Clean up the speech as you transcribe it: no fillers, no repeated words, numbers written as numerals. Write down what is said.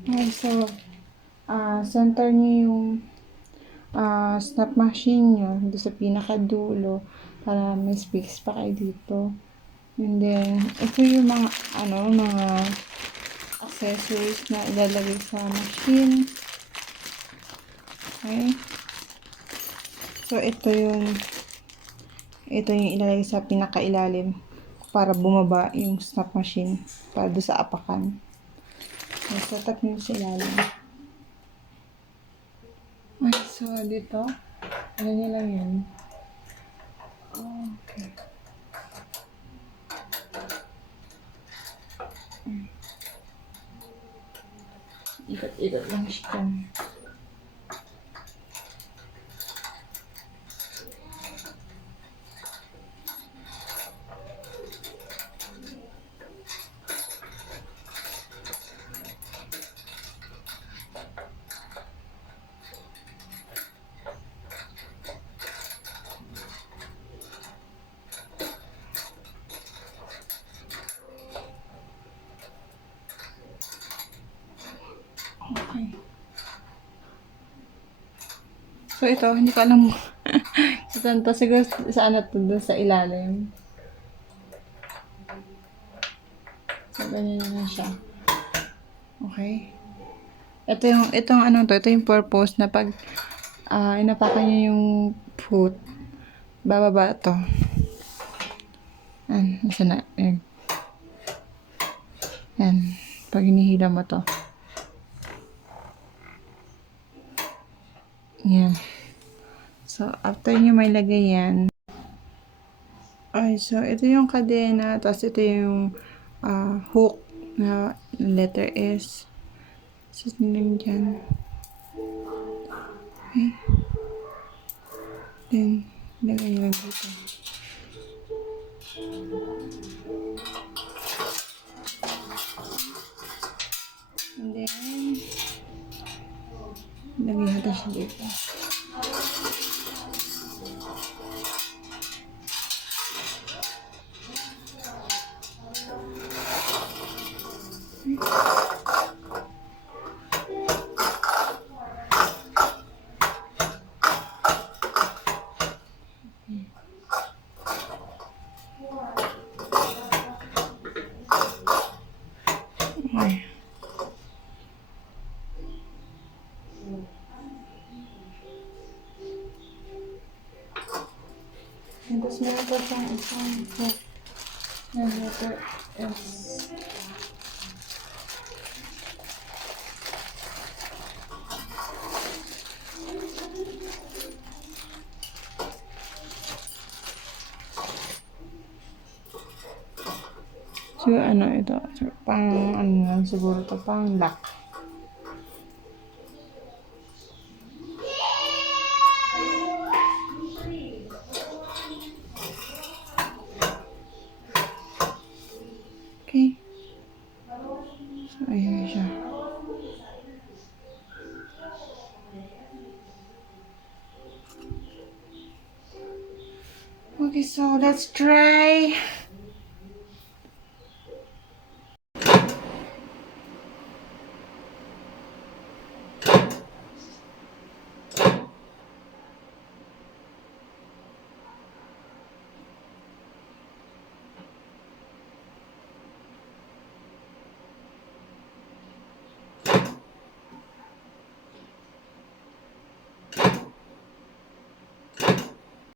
Okay, so, center niyo yung snap machine nyo doon sa pinakadulo para may space pa kayo dito. And then, ito yung mga, mga accessories na ilalagay sa machine. Okay? So, ito yung ilalagay sa pinakailalim para bumaba yung snap machine para doon sa apakan. So, tap nyo sa ilalim. Ay, so, dito, ano nyo lang yan. Okay. Ikot-ikot lang siya. Okay. So, ito, hindi ko alam sa tanto. Siguro sa ano to, doon sa ilalim. So, ganyan na siya. Okay. Ito yung purpose na pag inapakan nyo yung foot, bababa to. Isa na. Yan. Pag hinihila mo to. Yan. So, after nyo may lagay yan. Ay, so, ito yung kadena. Tapos, ito yung hook na letter S. So, nilang dyan. Okay. Then, lagay lang dito. And then, lagay natin siya dito. Okay. Tapos meron pa siyang isang hook na letter S. So, ito? So, lang siguro ito, pang lock. Okay. So, ayan siya. Okay, so let's try.